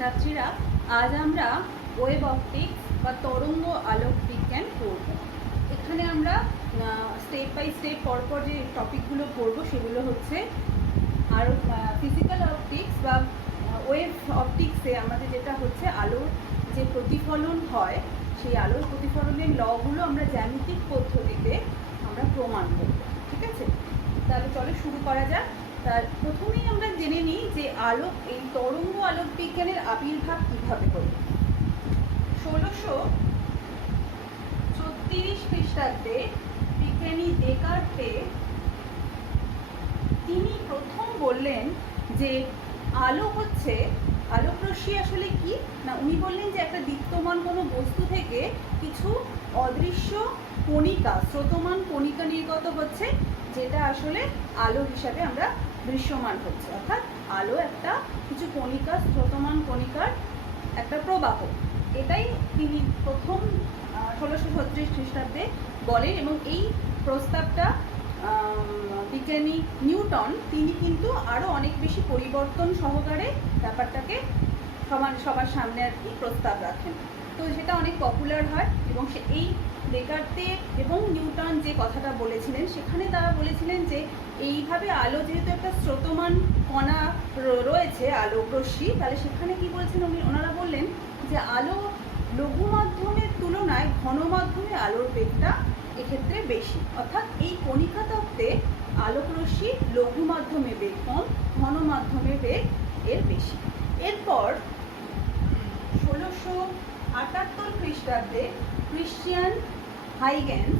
ছাত্রীরা, আজ আমরা ওয়েভ অপটিক্স বা তরঙ্গ আলোক বিজ্ঞান পড়ব। এখানে আমরা স্টেপ বাই স্টেপ পরপর যে টপিকগুলো পড়ব সেগুলো হচ্ছে আর ফিজিক্যাল অপটিক্স বা ওয়েভ অপটিক্সে আমাদের যেটা হচ্ছে আলোর যে প্রতিফলন হয়, সেই আলোর প্রতিফলনের লগুলো আমরা জ্যামিতিক পদ্ধতিতে আমরা প্রমাণ করব। ঠিক আছে, তাহলে চলো শুরু করা যাক। তার প্রথমেই আমরা জেনে নিই যে আলোক, এই তরঙ্গ আলোক বিজ্ঞানের আবির্ভাব কীভাবে হলো। 1634 খ্রিস্টাব্দে বিজ্ঞানী দেকার্তে তিনি প্রথম বললেন যে আলো হচ্ছে, আলোকরশ্মি আসলে কি না, উনি বললেন যে একটা দীপ্তমান কোনো বস্তু থেকে কিছু অদৃশ্য কণিকা, স্রোতমান কণিকা নির্গত হচ্ছে, যেটা আসলে আলো হিসাবে আমরা দৃশ্যমান হচ্ছে। অর্থাৎ আলো একটা কিছু কণিকা, স্রোতমান কণিকার একটা প্রবাহ। এটাই তিনি প্রথম 1636 খ্রিস্টাব্দে বলেন, এবং এই প্রস্তাবটা বিজ্ঞানী নিউটন তিনি কিন্তু আরও অনেক বেশি পরিবর্তন সহকারে ব্যাপারটাকে সবার সামনে আর কি প্রস্তাব রাখেন। তো সেটা অনেক পপুলার হয়, এবং এই দেকার্তে এবং নিউটন যে কথাটা বলেছিলেন সেখানে তারা বলেছিলেন যে এইভাবে আলো যেহেতু একটা স্রোতমান কণা রয়েছে, আলোক রশ্মি, তাহলে সেখানে কি বলেছেন ওনারা বললেন যে আলো লঘু মাধ্যমের তুলনায় ঘন মাধ্যমে আলোর বেগটা এক্ষেত্রে বেশি। অর্থাৎ এই কণিকা তত্ত্বে আলোক রশ্মি লঘু মাধ্যমে বেগ কম, ঘন মাধ্যমে বেগ এর বেশি। এরপর 1678 খ্রিস্টাব্দে ক্রিশ্চিয়ান হাইগেন্স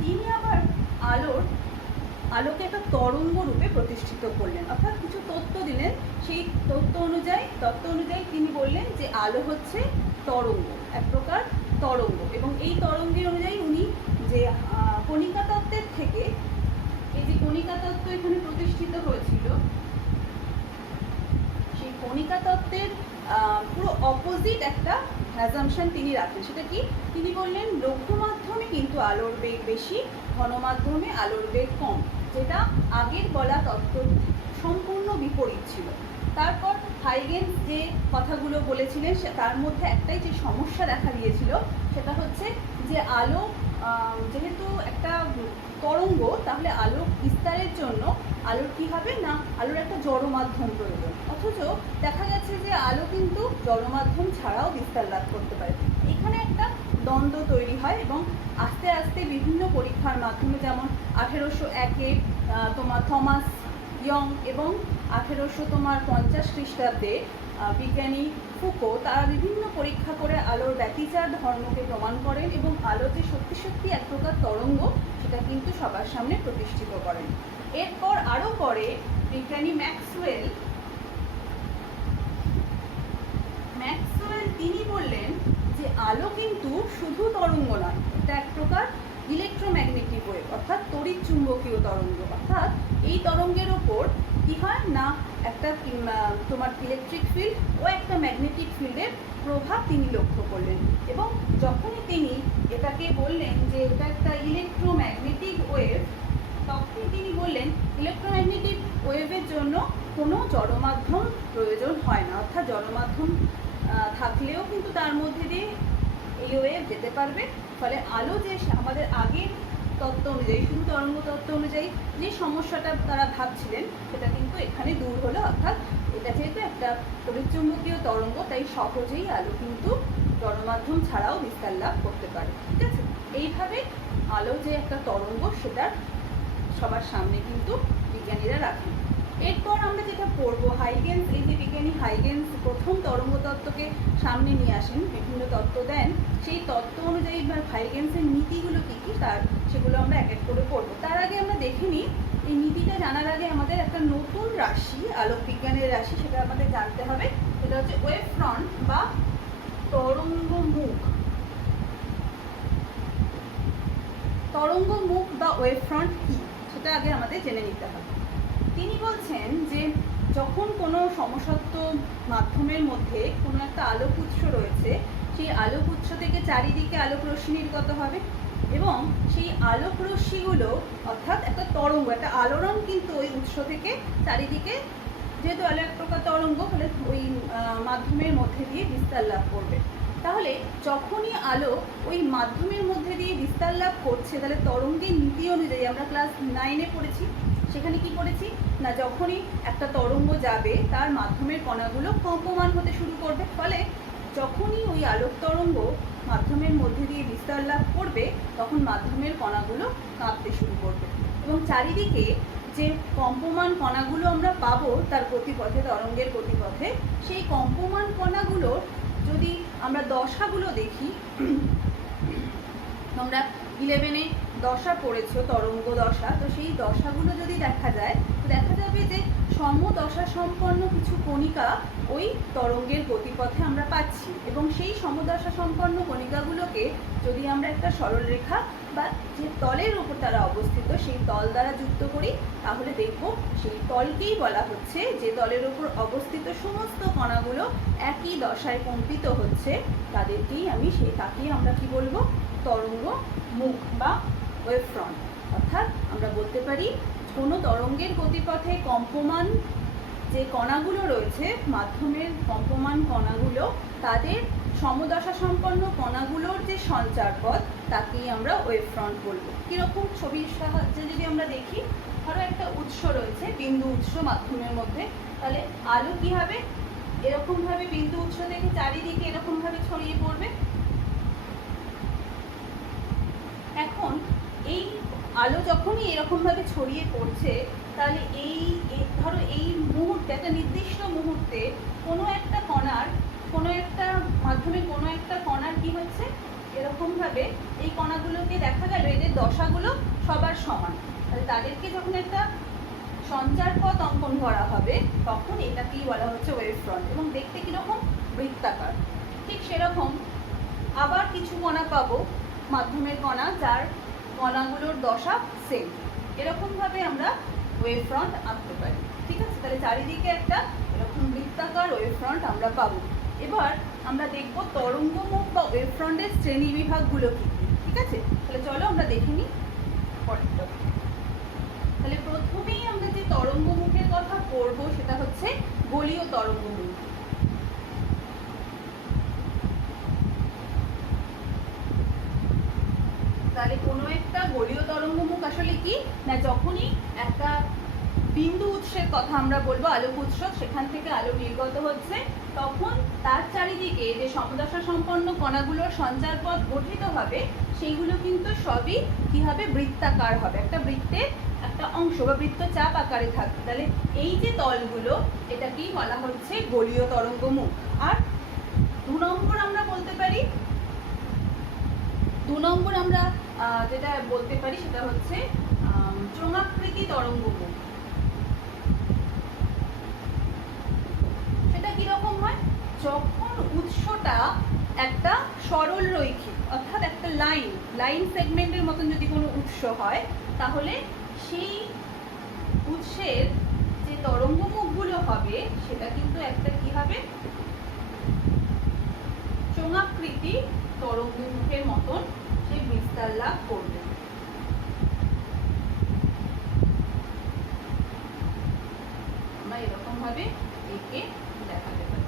তিনি আবার আলোকে একটা তরঙ্গ রূপে প্রতিষ্ঠিত করলেন, অর্থাৎ কিছু তত্ত্ব দিলেন। সেই তত্ত্ব অনুযায়ী তিনি বললেন যে আলো হচ্ছে তরঙ্গ, এক প্রকার তরঙ্গ, এবং এই তরঙ্গের অনুযায়ী উনি যে কণিকা তত্ত্বের থেকে, এই যে কণিকা তত্ত্ব এখানে প্রতিষ্ঠিত হয়েছিল, সেই কণিকা তত্ত্বের পুরো অপোজিট একটা অ্যাজাম্পশন তিনি রাখেন। সেটা কি, তিনি বললেন লঘু মাধ্যমে কিন্তু আলোর বেগ বেশি, ঘন মাধ্যমে আলোর বেগ কম, যেটা আগের বলা তত্ত্ব সম্পূর্ণ বিপরীত ছিল। তারপর হাইগেন্স যে কথাগুলো বলেছিলেন তার মধ্যে একটাই যে সমস্যা দেখা দিয়েছিল, সেটা হচ্ছে যে আলো যেহেতু একটা তরঙ্গ, তাহলে আলো বিস্তারের জন্য আলোর কী হবে না, আলোর একটা জড় মাধ্যম প্রয়োজন। অথচ দেখা যাচ্ছে যে আলো কিন্তু জড় মাধ্যম ছাড়াও বিস্তার লাভ করতে পারে। এখানে একটা দ্বন্দ্ব তৈরি হয়, এবং আস্তে আস্তে বিভিন্ন পরীক্ষার মাধ্যমে, যেমন 1801-এ তোমার থমাস ইয়ং এবং 1850 খ্রিস্টাব্দে বিজ্ঞানী ফুকো, তারা বিভিন্ন পরীক্ষা করে আলোর ব্যতিচার ধর্মকে প্রমাণ করেন, এবং আলো যে সত্যি সত্যি এক প্রকার তরঙ্গ সেটা কিন্তু সবার সামনে প্রতিষ্ঠিত করেন। এরপর আরও পরে বিজ্ঞানী ম্যাক্সওয়েল তিনি বললেন যে আলো কিন্তু শুধু তরঙ্গ নয়, এটা এক প্রকার ইলেকট্রোম্যাগনেটিক ওয়েভ, অর্থাৎ তড়িৎ চুম্বকীয় তরঙ্গ। অর্থাৎ এই তরঙ্গের ওপর কী হয় না, একটা তোমার ইলেকট্রিক ফিল্ড ও একটা ম্যাগনেটিক ফিল্ডের প্রভাব তিনি লক্ষ্য করলেন, এবং যখনই তিনি এটাকে বললেন যে এটা একটা ইলেকট্রোম্যাগনেটিক ওয়েভ, তখনই তিনি বললেন ইলেকট্রোম্যাগনেটিক ওয়েভের জন্য কোনো জড়মাধ্যম প্রয়োজন হয় না। অর্থাৎ জড়মাধ্যম থাকলেও কিন্তু তার মধ্যে দিয়ে এই ওয়েভ যেতে পারবে। ফলে আলো যে আমাদের আগের তত্ত্ব অনুযায়ী, শুধু তরঙ্গ তত্ত্ব অনুযায়ী যে সমস্যাটা তারা ভাবছিলেন, সেটা কিন্তু এখানে দূর হলো। অর্থাৎ এটা যেহেতু একটা তড়িৎচুম্বকীয় তরঙ্গ, তাই সহজেই আলো কিন্তু জড়মাধ্যম ছাড়াও বিস্তার লাভ করতে পারে। ঠিক আছে, এইভাবে আলো যে একটা তরঙ্গ সেটা সবার সামনে কিন্তু বিজ্ঞানীরা রাখেন। এরপর আমরা যেটা পড়বো, হাইগেন্স, এই যে বিজ্ঞানী হাইগেন্স প্রথম তরঙ্গ তত্ত্বকে সামনে নিয়ে আসেন, বিভিন্ন তত্ত্ব দেন, সেই তত্ত্ব অনুযায়ী হাইগেন্সের নীতিগুলো কী কী সেগুলো আমরা এক এক করে পড়বো। তার আগে আমরা দেখে নিই, এই নীতিটা জানার আগে আমাদের একটা নতুন রাশি, আলোক বিজ্ঞানের রাশি, সেটা আমাদের জানতে হবে। সেটা হচ্ছে ওয়েভ ফ্রন্ট বা তরঙ্গমুখ। তরঙ্গমুখ বা ওয়েভ ফ্রন্ট কী, সেটা আগে আমাদের জেনে নিতে হবে। তিনি বলছেন যে যখন কোনো সমসত্ব মাধ্যমের মধ্যে কোনো একটা আলোক উৎস রয়েছে, সেই আলোক উৎস থেকে চারিদিকে আলোক রশ্মি নির্গত হবে, এবং সেই আলোক রশ্মিগুলো অর্থাৎ একটা তরঙ্গ, একটা আলোড়ন কিন্তু ওই উৎস থেকে চারিদিকে যেহেতু আলো এক প্রকার তরঙ্গ, ফলে ওই মাধ্যমের মধ্যে দিয়ে বিস্তার লাভ করবে। তাহলে যখনই আলো ওই মাধ্যমের মধ্যে দিয়ে বিস্তার লাভ করছে, তাহলে তরঙ্গের নীতি অনুযায়ী আমরা ক্লাস 9-এ পড়েছি, সেখানে কি পড়েছি না, যখনই একটা তরঙ্গ যাবে তার মাধ্যমের কণাগুলো কম্পমান হতে শুরু করবে, ফলে যখনই ওই আলোক তরঙ্গ মাধ্যমের মধ্যে দিয়ে বিস্তার লাভ করবে তখন মাধ্যমের কণাগুলো কাঁপতে শুরু করবে, এবং চারিদিকে যে কম্পমান কণাগুলো আমরা পাবো তার গতিপথে, তরঙ্গের গতিপথে, সেই কম্পমান কণাগুলোর যদি আমরা দশাগুলো দেখি, তোমরা 11-এ দশা পড়েছো, তরঙ্গ দশা, তো সেই দশাগুলো যদি দেখা যায় তো দেখা যাবে যে সমদশা সম্পন্ন কিছু কণিকা ওই তরঙ্গের গতিপথে আমরা পাচ্ছি, এবং সেই সমদশা সম্পন্ন কণিকাগুলোকে যদি আমরা একটা সরলরেখা বা যে তলের উপর তারা অবস্থিত সেই তল দ্বারা যুক্ত করি, তাহলে দেখব সেই তলকেই বলা হচ্ছে, যে তলের উপর অবস্থিত সমস্ত কণাগুলো একই দশায় কম্পিত হচ্ছে, তাকেই আমরা কি বলবো, তরঙ্গ মুখ বা ওয়েভ ফ্রন্ট। অর্থাৎ আমরা বলতে পারি কোনো তরঙ্গের গতিপথে কম্পমান যে কণাগুলো রয়েছে, মাধ্যমের কম্পমান কণাগুলো, তাদের সমদশা সম্পন্ন কণাগুলোর যে সঞ্চার পথ, তাকেই আমরা ওয়েভ ফ্রন্ট বলবো। কীরকম ছবির সাহায্যে যদি আমরা দেখি, ধরো একটা উৎস রয়েছে, বিন্দু উৎস মাধ্যমের মধ্যে, তাহলে আলো কী হবে, এরকমভাবে বিন্দু উৎস থেকে চারিদিকে এরকমভাবে ছড়িয়ে পড়বে। এখন এই আলো যখনই এরকমভাবে ছড়িয়ে পড়ছে, তাহলে ধরো এই মুহূর্তে, একটা নির্দিষ্ট মুহূর্তে কোনো একটা কণার, কোনো একটা মাধ্যমে কোনো একটা কণার কি হচ্ছে, এরকমভাবে এই কণাগুলোকে দেখা গেল এদের দশাগুলো সবার সমান, তাহলে তাদেরকে যখন একটা সঞ্চার পথ অঙ্কন করা হবে তখন এটাকেই বলা হচ্ছে ওয়েভ ফ্রন্ট, এবং দেখতে কীরকম, বৃত্তাকার। ঠিক সেরকম আবার কিছু কণা পাবো, মাধ্যমের কণা, যার কণাগুলোর দশা সেম, এরকমভাবে আমরা ওয়েভ ফ্রন্ট আঁকতে পারি। ঠিক আছে, তাহলে চারিদিকে একটা এরকম বৃত্তাকার ওয়েভ ফ্রন্ট আমরা পাবো। এবার আমরা দেখব তরঙ্গমুখ বা ওয়েভ ফ্রন্টের শ্রেণী বিভাগগুলো কী কী। ঠিক আছে, তাহলে চলো আমরা দেখে নিই পরেরটা। তাহলে প্রথমেই আমরা যে তরঙ্গমুখের কথা পড়বো সেটা হচ্ছে গোলীয় তরঙ্গমুখ। তাহলে কোনো একটা গোলীয় তরঙ্গমুখ আসলে কি না, যখনই একটা বিন্দু উৎসের কথা আমরা বলবো, আলোক উৎস, সেখান থেকে আলো নির্গত হচ্ছে, তখন তার চারিদিকে যে সমদশা সম্পন্ন কণাগুলোর সঞ্চার পথ গঠিত হবে, সেইগুলো কিন্তু সবই কি হবে, বৃত্তাকার হবে, একটা বৃত্তের একটা অংশ বা বৃত্তচাপ আকারে থাকবে। তাহলে এই যে তলগুলো, এটাকেই বলা হচ্ছে গোলীয় তরঙ্গমুখ। আর 2 নম্বর আমরা বলতে পারি, 2 নম্বর আমরা যেটা বলতে পারি সেটা হচ্ছে চোঙাকৃতি তরঙ্গমুখ। সেটা কিরকম হয়, যখন উৎসটা একটা সরল রৈখিক, অর্থাৎ একটা লাইন সেগমেন্টের মতন যদি কোনো উৎস হয়, তাহলে সেই উৎসের যে তরঙ্গমুখগুলো হবে সেটা কিন্তু একটা কি হবে, চোঙাকৃতি তরঙ্গমুখের মতন সে বিস্তার লাভ করবে। আমরা এরকম ভাবে একে দেখাতে পারি।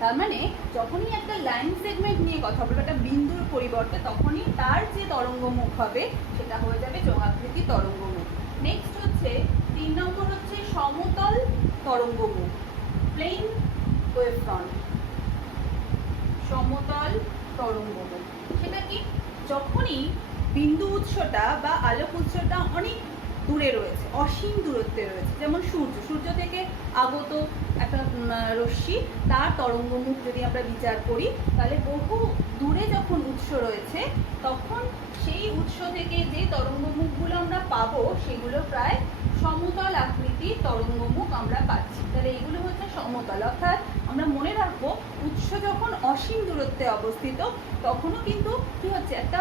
তার মানে যখনই একটা লাইন সেগমেন্ট নিয়ে কথা বলবো, একটা বিন্দুর পরিবর্তে, তখনই তার যে তরঙ্গমুখ হবে সেটা হয়ে যাবে চোঙাকৃতি তরঙ্গমুখ। নেক্সট হচ্ছে 3 নম্বর হচ্ছে সমতল তরঙ্গমুখ, প্লেন ওয়েভ ফ্রন্ট। সমতল তরঙ্গমুখ সেটা কি, যখনই বিন্দু উৎসটা বা আলোক উৎসটা অনেক দূরে রয়েছে, অসীম দূরত্বে রয়েছে, যেমন সূর্য থেকে আগত একটা রশ্মি, তার তরঙ্গমুখ যদি আমরা বিচার করি, তাহলে বহু দূরে যখন উৎস রয়েছে, তখন সেই উৎস থেকে যে তরঙ্গমুখগুলো আমরা পাবো সেগুলো প্রায় সমতল আকৃতি তরঙ্গমুখ আমরা পাচ্ছি। তাহলে এইগুলো হচ্ছে সমতল, অর্থাৎ আমরা মনে রাখবো উৎস যখন অসীম দূরত্বে অবস্থিত, তখনও কিন্তু কি হচ্ছে, একটা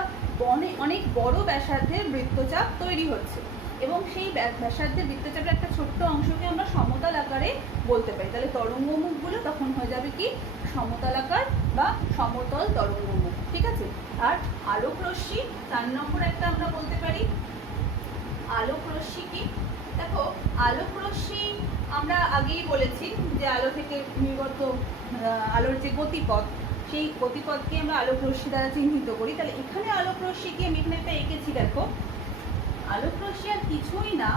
অনেক বড় ব্যাসার্ধের বৃত্তচাপ তৈরি হচ্ছে। এবং সেই ব্যাসার্ধের বৃত্তচাপের একটা ছোট্ট অংশকে আমরা সমতল আকারে বলতে পারি। তাহলে তরঙ্গমুখগুলো তখন হয়ে যাবে কি সমতল আকার বা সমতল তরঙ্গমুখ। ঠিক আছে। আর আলোক রশ্মি 4 নম্বর একটা আমরা বলতে পারি। আলোক রশ্মি কি? দেখো, আলোক রশ্মি আমরা আগেই বলেছি যে আলো থেকে নির্গত আলোর যে গতিপথ, সেই গতিপথকে আমরা আলোক রশ্মি দ্বারা চিহ্নিত করি। তাহলে এখানে আলোক রশ্মি কি আমি এখানে একটা এঁকেছি, দেখো আলোক রশ্মি আর কিছুই না,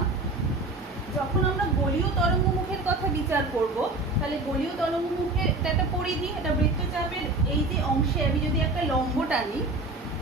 যখন আমরা গোলীয় তরঙ্গমুখের কথা বিচার করব, তাহলে গোলীয় তরঙ্গমুখের এটা একটা পরিধি, এটা বৃত্তচাপের এই যে অংশে আমি যদি একটা লম্ব টানি,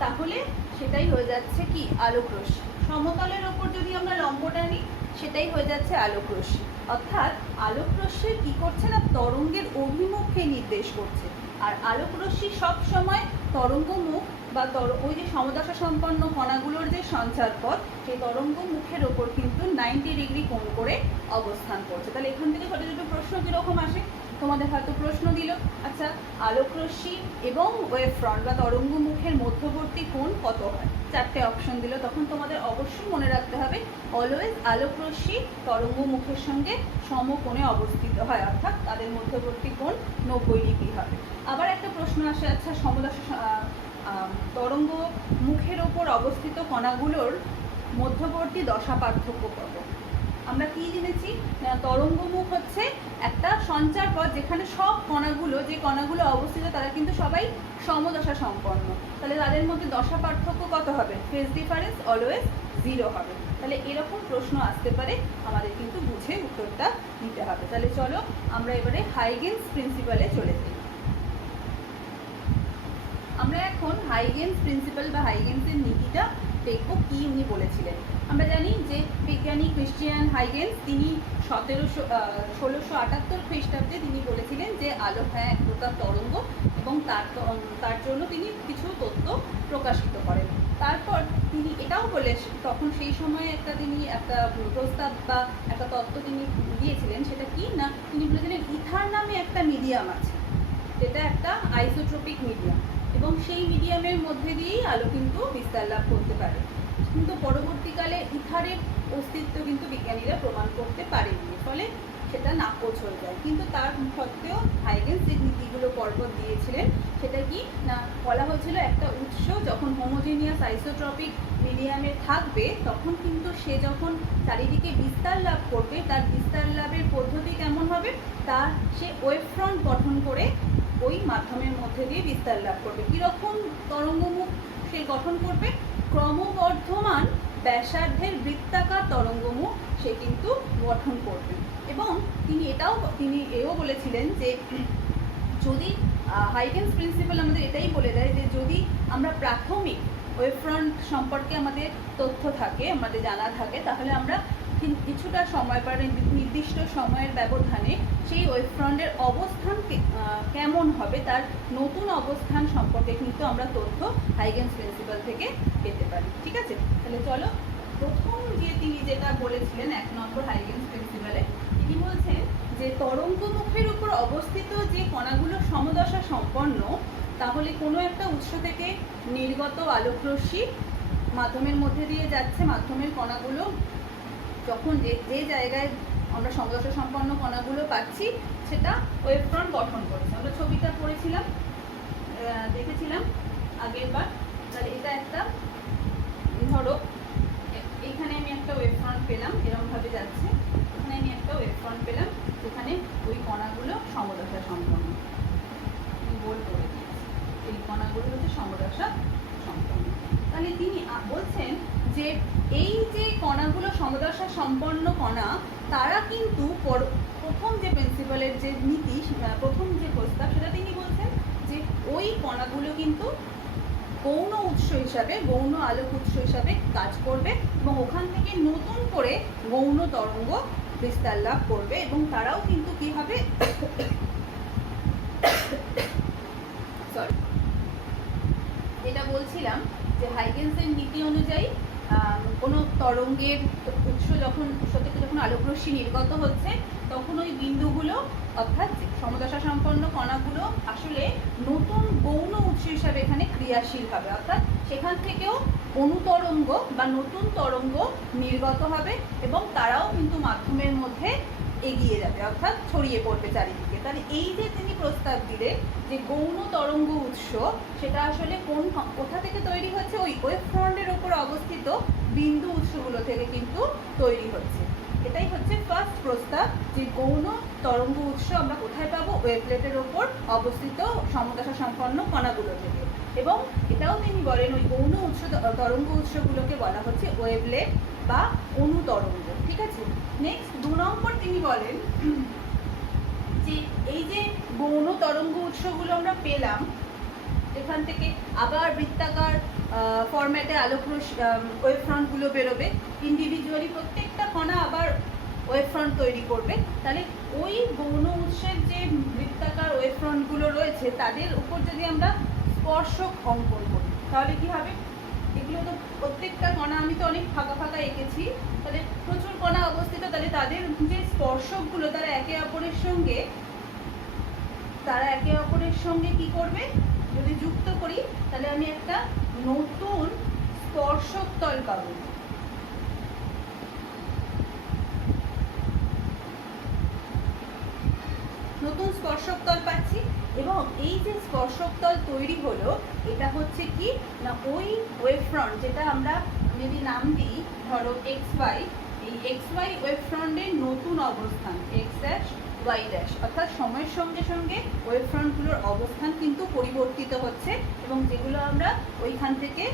তাহলে সেটাই হয়ে যাচ্ছে কি আলোক রশ্মি। সমতলের ওপর যদি আমরা লম্ব টানি, সেটাই হয়ে যাচ্ছে আলোক রশ্মি। অর্থাৎ আলোক রশ্মি কি করছে না, তরঙ্গের অভিমুখকে নির্দেশ করছে। আর আলোক রশ্মি সব সময় তরঙ্গমুখ বা ওই যে সমদশা সম্পন্ন কণাগুলোর যে সঞ্চার পথ, সেই তরঙ্গমুখের ওপর কিন্তু 90 ডিগ্রি কোণ করে অবস্থান করছে। তাহলে এখান থেকে ছোটো ছোটো প্রশ্ন কীরকম আসে, তোমাদের হয়তো প্রশ্ন দিল, আচ্ছা আলোক রশ্মি এবং ওয়েভ ফ্রন্ট বা তরঙ্গমুখের মধ্যবর্তী কোণ কত হয়, 4টে অপশন দিল। তখন তোমাদের অবশ্যই মনে রাখতে হবে অলওয়েজ আলোক রশ্মি তরঙ্গমুখের সঙ্গে সমকোণে অবস্থিত হয়, অর্থাৎ তাদের মধ্যবর্তী কোণ 90 ডিগ্রি হবে। আবার একটা প্রশ্ন আসে, আচ্ছা সমদশা তরঙ্গ মুখের ওপর অবস্থিত কণাগুলোর মধ্যবর্তী দশা পার্থক্য কত? আমরা কি জেনেছি, তরঙ্গমুখ হচ্ছে একটা সঞ্চার পথ যেখানে সব কণাগুলো, যে কণাগুলো অবস্থিত তারা কিন্তু সবাই সমদশা সম্পন্ন। তাহলে তাদের মধ্যে দশা পার্থক্য কত হবে? ফেজ ডিফারেন্স অলওয়েজ 0 হবে। তাহলে এরকম প্রশ্ন আসতে পারে, আমাদের কিন্তু বুঝে উত্তরটা দিতে হবে। তাহলে চলো আমরা এবারে হাইগেনস প্রিন্সিপালে চলে যাই। আমরা এখন হাইগেনস প্রিন্সিপাল বা হাইগেন্সের নীতিটা দেখব কি উনি বলেছিলেন। আমরা জানি যে বিজ্ঞানী ক্রিশ্চিয়ান হাইগেন্স তিনি 1678 খ্রিস্টাব্দে তিনি বলেছিলেন যে আলো হ্যাঁ এক প্রকার তরঙ্গ, এবং তার জন্য তিনি কিছু তত্ত্ব প্রকাশিত করেন। তারপর তিনি এটাও তখন সেই সময়ে তিনি একটা প্রস্তাব বা একটা তত্ত্ব তিনি দিয়েছিলেন, সেটা কি না, তিনি বলেছিলেন ইথার নামে একটা মিডিয়াম আছে, যেটা একটা আইসোট্রপিক মিডিয়াম, এবং সেই মিডিয়ামের মধ্যে দিয়েই আলো কিন্তু বিস্তার লাভ করতে পারে। কিন্তু পরবর্তীকালে ইথারের অস্তিত্ব কিন্তু বিজ্ঞানীরা প্রমাণ করতে পারেননি, ফলে সেটা নাকচ হয়ে যায়। কিন্তু তার সত্ত্বেও হাইগেন্স যে নীতিগুলো পরপর দিয়েছিলেন, সেটা কি না, বলা হয়েছিল একটা উৎস যখন হোমোজিনিয়াস আইসোট্রপিক মিডিয়ামে থাকবে, তখন কিন্তু সে যখন চারিদিকে বিস্তার লাভ করবে, তার বিস্তার লাভের পদ্ধতি কেমন হবে, সে ওয়েভ ফ্রন্ট গঠন করে ওই মাধ্যমের মধ্যে দিয়ে বিস্তার লাভ করবে। কীরকম তরঙ্গমুখ সে গঠন করবে? ক্রমবর্ধমান ব্যাসার্ধের বৃত্তাকার তরঙ্গমুখ সে কিন্তু গঠন করবে। এবং তিনি এও বলেছিলেন যে যদি হাইগেন্স প্রিন্সিপাল আমাদের এটাই বলে দেয় যে যদি আমরা প্রাথমিক ওয়েভ ফ্রন্ট সম্পর্কে আমাদের তথ্য থাকে, আমাদের জানা থাকে, তাহলে আমরা কিছুটা সময় বা নির্দিষ্ট সময়ের ব্যবধানে সেই ওয়েভ ফ্রন্টের অবস্থান কেমন হবে, তার নতুন অবস্থান সম্পর্কে কিন্তু আমরা তথ্য হাইগেন্স প্রিন্সিপাল থেকে পেতে পারি। ঠিক আছে, তাহলে চলো প্রথম তিনি যেটা বলেছিলেন 1 নম্বর হাইগেন্স প্রিন্সিপালে, তিনি বলছেন যে তরঙ্গমুখের উপর অবস্থিত যে কণাগুলো সমদশা সম্পন্ন, তাহলে কোনো একটা উৎস থেকে নির্গত আলোক রশ্মি মাধ্যমের মধ্যে দিয়ে যাচ্ছে, মাধ্যমের কণাগুলো যখন যে জায়গায় আমরা সমদশা সম্পন্ন কণাগুলো পাচ্ছি, সেটা ওয়েভ ফ্রন্ট গঠন করছে। আমরা ছবিটা পড়েছিলাম, দেখেছিলাম আগের বার। তাহলে এটা একটা, ধরো এখানে আমি একটা ওয়েভ ফ্রন্ট পেলাম, এরকমভাবে যাচ্ছে, এখানে আমি একটা ওয়েভ ফ্রন্ট পেলাম, যেখানে ওই কণাগুলো সমদশা সম্পন্ন, গোল করে দিয়েছি, এই কণাগুলো হচ্ছে সমদশা সম্পন্ন। তাহলে তিনি বলছেন যে এই যে কণাগুলো সমদশা সম্পন্ন কণা, তারা কিন্তু প্রথম যে প্রিন্সিপালের যে নীতি, প্রথম যে প্রস্তাব, সেটা তিনি বলছেন যে ওই কণাগুলো কিন্তু গৌণ উৎস হিসাবে, গৌণ আলোক উৎস হিসাবে কাজ করবে, এবং ওখান থেকে নতুন করে গৌণ তরঙ্গ বিস্তার লাভ করবে, এবং তারাও কিন্তু কি হবে, যেটা বলছিলাম যে হাইগেন্সের নীতি অনুযায়ী কোনো তরঙ্গের উৎস যখন আলোক রশ্মি নির্গত হচ্ছে, তখন ওই বিন্দুগুলো অর্থাৎ সমদশা সম্পন্ন কণাগুলো আসলে নতুন গৌণ উৎস হিসাবে এখানে ক্রিয়াশীল হবে, অর্থাৎ সেখান থেকেও অনুতরঙ্গ বা নতুন তরঙ্গ নির্গত হবে এবং তারাও কিন্তু মাধ্যমের মধ্যে এগিয়ে যাবে, অর্থাৎ ছড়িয়ে পড়বে চারিদিকে। তাহলে এই যে তিনি প্রস্তাব দিলেন যে গৌণ তরঙ্গ উৎস, সেটা আসলে কোথা থেকে তৈরি হচ্ছে? ওই ওয়েভ ফ্রন্টের ওপর অবস্থিত বিন্দু উৎসগুলো থেকে কিন্তু তৈরি হচ্ছে। এটাই হচ্ছে ফার্স্ট প্রস্তাব, যে গৌণ তরঙ্গ উৎস আমরা কোথায় পাবো? ওয়েভলেটের ওপর অবস্থিত সমদশা সম্পন্ন কণাগুলো থেকে। এবং এটাও তিনি বলেন ওই গৌণ তরঙ্গ উৎসগুলোকে বলা হচ্ছে ওয়েভলেট বা অনুতরঙ্গ। ঠিক আছে, নেক্সট 2 নম্বর তিনি বলেন যে এই যে গৌণ তরঙ্গ উৎসগুলো আমরা পেলাম, এখান থেকে আবার বৃত্তাকার ফরম্যাটে ওয়েভ ফ্রন্টগুলো বেরোবে, ইন্ডিভিজুয়ালি প্রত্যেকটা কণা আবার ওয়েভ ফ্রন্ট তৈরি করবে। তাহলে ওই গৌণ উৎসের যে বৃত্তাকার ওয়েভ ফ্রন্টগুলো রয়েছে তাদের উপর যদি আমরা স্পর্শক অঙ্কন করি তাহলে কি হবে? এগুলো তো প্রত্যেকটা কণা, আমি তো অনেক ফাঁকা ফাঁকা এঁকেছি, তাহলে প্রচুর কণা অবস্থিত, তাহলে তাদের যে স্পর্শকগুলো তারা একে অপরের সঙ্গে কি করবে? যদি যুক্ত করি তাহলে আমি একটা নতুন স্পর্শক তল পাবো। নতুন স্পর্শক তল পাচ্ছি এবং এই যে স্পর্শক তল তৈরি হলো এটা হচ্ছে কি না ওই ওয়েভ ফ্রন্ট, যেটা আমরা যদি নাম দিই ধরো XY, এই XY ওয়েভ ফ্রন্টের নতুন অবস্থান X', Y', অর্থাৎ সময়ের সঙ্গে সঙ্গে ওয়েভ ফ্রন্টগুলোর অবস্থান কিন্তু পরিবর্তিত হচ্ছে এবং যেগুলো আমরা ওইখান থেকে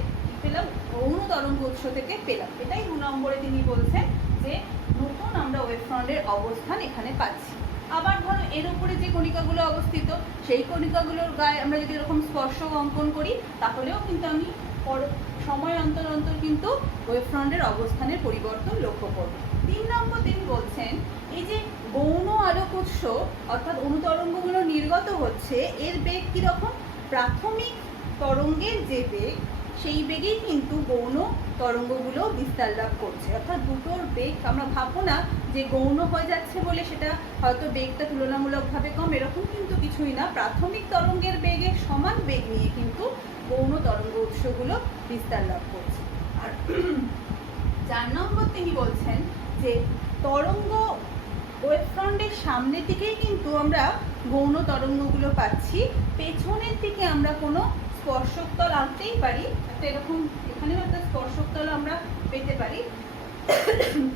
পেলাম, গৌণ তরঙ্গ উৎস থেকে পেলাম। এটাই 2 নম্বরে তিনি বলছেন যে নতুন আমরা ওয়েভ ফ্রন্টের অবস্থান এখানে পাচ্ছি। আবার ধরো এর উপরে যে কণিকাগুলো অবস্থিত, সেই কণিকাগুলোর গায়ে আমরা যদি এরকম স্পর্শক অঙ্কন করি তাহলেও কিন্তু আমি সময় অন্তর অন্তর কিন্তু ওয়েভ ফ্রন্টের অবস্থানের পরিবর্তন লক্ষ্য করব। 3 নম্বর তিনি বলছেন এই যে গৌণ আলোক উৎস অর্থাৎ অনুতরঙ্গগুলো নির্গত হচ্ছে, এর বেগ কীরকম? প্রাথমিক তরঙ্গের যে বেগ সেই বেগেই কিন্তু গৌণ তরঙ্গগুলো বিস্তার লাভ করছে। অর্থাৎ দুটোর বেগ আমরা ভাববো না যে গৌণ হয়ে যাচ্ছে বলে সেটা হয়তো বেগটা তুলনামূলকভাবে কম, এরকম কিন্তু কিছুই না। প্রাথমিক তরঙ্গের বেগের সমান বেগ নিয়ে কিন্তু গৌণ তরঙ্গ উৎসগুলো বিস্তার লাভ করছে। আর 4 নম্বর তিনি বলছেন যে তরঙ্গ ওয়েভ ফ্রন্টের সামনের দিকেই কিন্তু আমরা গৌণ তরঙ্গগুলো পাচ্ছি, পেছনের দিকে আমরা কোনো স্পর্শক তল আনতেই পারি, একটা এরকম এখানেও একটা স্পর্শক তল আমরা পেতে পারি,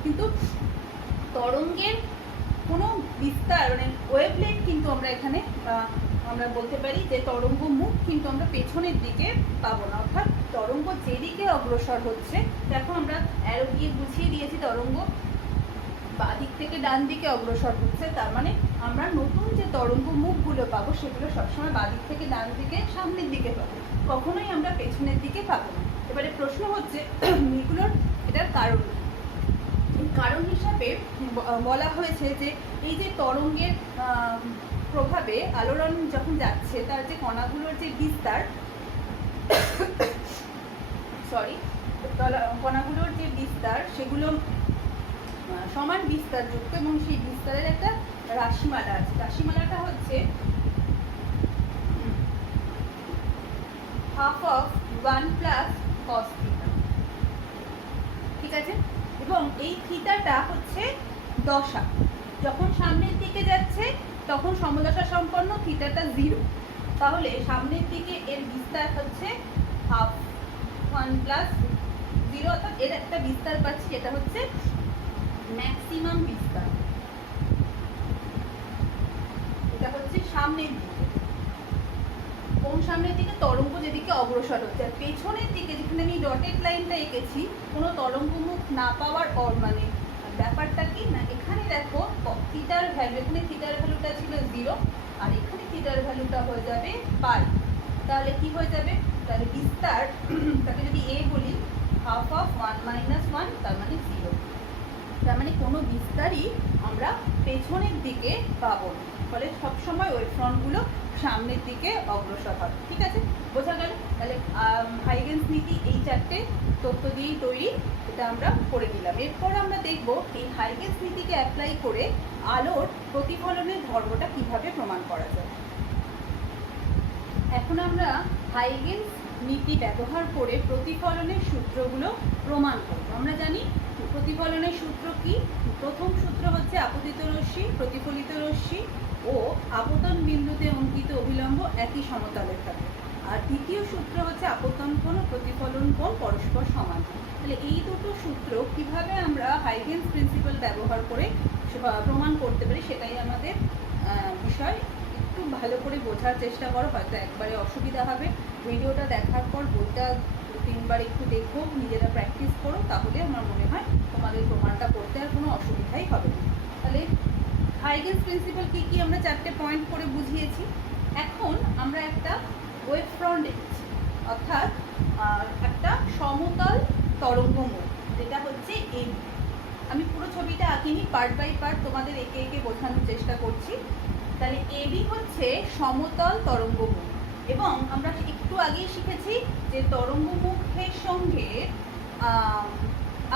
কিন্তু তরঙ্গের কোনো বিস্তার মানে ওয়েভলেট কিন্তু আমরা এখানে আমরা বলতে পারি যে তরঙ্গ মুখ কিন্তু আমরা পেছনের দিকে পাবো না। অর্থাৎ তরঙ্গ যেদিকে অগ্রসর হচ্ছে, দেখো আমরা অ্যারো দিয়ে বুঝিয়ে দিয়েছি তরঙ্গ বাঁ দিক থেকে ডান দিকে অগ্রসর হচ্ছে, তার মানে আমরা নতুন যে তরঙ্গ মুখগুলো পাবো সেগুলো সবসময় বাঁ দিক থেকে ডান দিকে সামনের দিকে পাবো, কখনোই আমরা পেছনের দিকে পাবো না। এবারে প্রশ্ন হচ্ছে এগুলোর এটার কারণ, কারণ হিসাবে বলা হয়েছে যে এই যে তরঙ্গের প্রভাবে আলোড়ন যখন যাচ্ছে তার যে কণাগুলোর যে বিস্তার কণাগুলোর যে বিস্তার সেগুলো সমান বিস্তারযুক্ত এবং সেই বিস্তারের একটা রাশিমালা আছে। রাশিমালাটা হচ্ছে half of 1 plus cos theta, ঠিক আছে? এবং এই থিটাটা হচ্ছে দশা, যখন সামনের দিকে যাচ্ছে তখন সমদশা সম্পন্ন থিটাটা 0, তাহলে সামনের দিকে এর বিস্তার হচ্ছে হাফ 1 প্লাস 0, অর্থাৎ এর একটা বিস্তার পাচ্ছি, এটা হচ্ছে ম্যাক্সিমাম বিস্তার, এটা হচ্ছে সামনের দিকে। কোন সামনের দিকে? তরঙ্গ যেদিকে অগ্রসর হচ্ছে। আর পেছনের দিকে যেখানে আমি ডটেড লাইনটা এঁকেছি, কোনো তরঙ্গ মুখ না পাওয়ার মানে ব্যাপারটা কি না, এখানে দেখো থিটার ভ্যালু, এখানে থিটার ভ্যালুটা ছিল 0 আর এখানে থিটার ভ্যালুটা হয়ে যাবে পাই। তাহলে কি হয়ে যাবে? তাহলে বিস্তার তাকে যদি এ বলি, হাফ অফ 1 মাইনাস 1 তার মানে 0, তার মানে কোনো বিস্তারই আমরা পেছনের দিকে পাবো না। ফলে সবসময় ওই ফ্রন্টগুলো সামনের দিকে অগ্রসর হবে। ঠিক আছে, বোঝা গেল? তাহলে হাইগেন্স নীতি এই 4টে তথ্য দিয়েই তৈরি, এটা আমরা করে দিলাম। এরপর আমরা দেখব এই হাইগেন্স নীতিকে অ্যাপ্লাই করে আলোর প্রতিফলনের ধর্মটা কিভাবে প্রমাণ করা যায়। এখন আমরা হাইগেন্স নীতি ব্যবহার করে প্রতিফলনের সূত্রগুলো প্রমাণ করব। আমরা জানি প্রতিফলনের সূত্র কি। প্রথম সূত্র হচ্ছে আপতিত রশ্মি, প্রতিফলিত রশ্মি ও আপতন বিন্দুতে অঙ্কিত অভিলম্ব একই সমতলে থাকে। আর দ্বিতীয় সূত্র হচ্ছে আপতন কোণ ও প্রতিফলন কোণ পরস্পর সমান। তাহলে এই দুটো সূত্র কিভাবে আমরা হাইগেন্স প্রিন্সিপাল ব্যবহার করে প্রমাণ করতে পারি সেটাই আমাদের বিষয়। একটু ভালো করে বোঝার চেষ্টা করো, হয়তো একবারে অসুবিধা হবে। ভিডিওটা দেখার পর বইটা 2-3বার একটু দেখো, নিজেরা প্র্যাকটিস করো, তাহলে আমার মনে হয় তোমাদের প্রমাণটা করতে আর কোনো অসুবিধাই হবে না। তাহলে হাইগেন্স প্রিন্সিপাল কী কী আমরা 4টে পয়েন্ট করে বুঝিয়েছি। এখন আমরা একটা ওয়েভ ফ্রন্ট দেখছি, অর্থাৎ একটা সমতল তরঙ্গমুখ, যেটা হচ্ছে এই। আমি পুরো ছবিটা আঁকিনি, পার্ট বাই পার্ট তোমাদের একে একে বোঝানোর চেষ্টা করছি। তাহলে এবি হচ্ছে সমতল তরঙ্গমুখ, এবং আমরা একটু আগেই শিখেছি যে তরঙ্গমুখের সঙ্গে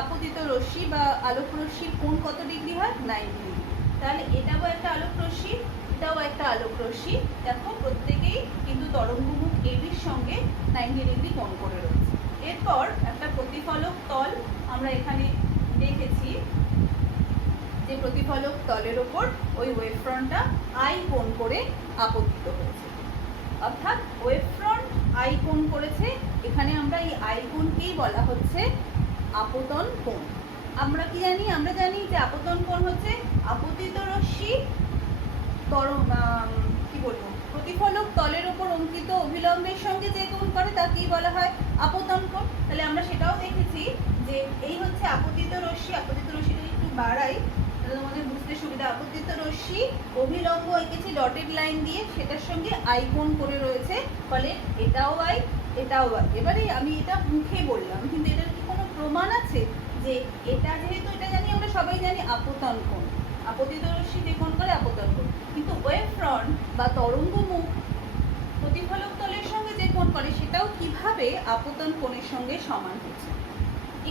আপতিত রশ্মি বা আলোক রশ্মির কোণ কত ডিগ্রি হয়? 90 ডিগ্রি। তাহলে এটাও একটা আলোক রশ্মি, এটাও একটা আলোক রশ্মি। দেখো প্রত্যেকেই কিন্তু তরঙ্গমুখ এবির সঙ্গে 90 ডিগ্রি কোণ করে রয়েছে। এরপর একটা প্রতিফলক তল আমরা এখানে দেখেছি, যে প্রতিফলক তলের ওপর ওই ওয়েভ ফ্রন্টটা আই কোণ করে আপতিত হয়েছে, অর্থাৎ ওয়েভ ফ্রন্ট আই কোণ করেছে। এখানে আমরা এই আই কোণকেই বলা হচ্ছে আপতন কোণ। আমরা কি জানি? আমরা জানি যে আপতন কোণ হচ্ছে আপতিত রশ্মি কি বলবো প্রতিফলক তলের ওপর অঙ্কিত অভিলম্বের সঙ্গে যে কোণ করে তাকেই বলা হয় আপতন কোণ। তাহলে আমরা সেটাও দেখেছি যে এই হচ্ছে আপতিত রশ্মি। আপতিত রশ্মিটা একটু বাড়াই তাহলে তোমাদের বুঝতে সুবিধা। আপতিত রশ্মি অভিলম্ব এঁকেছি ডটেড লাইন দিয়ে, সেটার সঙ্গে আই কোণ করে রয়েছে, ফলে এটাও আই, এটাও আই। এবারে আমি এটা মুখে বললাম, কিন্তু এটার কি কোনো প্রমাণ আছে যে এটা, যেহেতু এটা জানি, আমরা সবাই জানি আপতন কোণ, আপতিত রশ্মি যে কোণ করে আপতন কোণ, কিন্তু ওয়েভ ফ্রন্ট বা তরঙ্গমুখ প্রতিফলক তলের সঙ্গে যে কোণ করে সেটাও কিভাবে আপতন কোণের সঙ্গে সমান হচ্ছে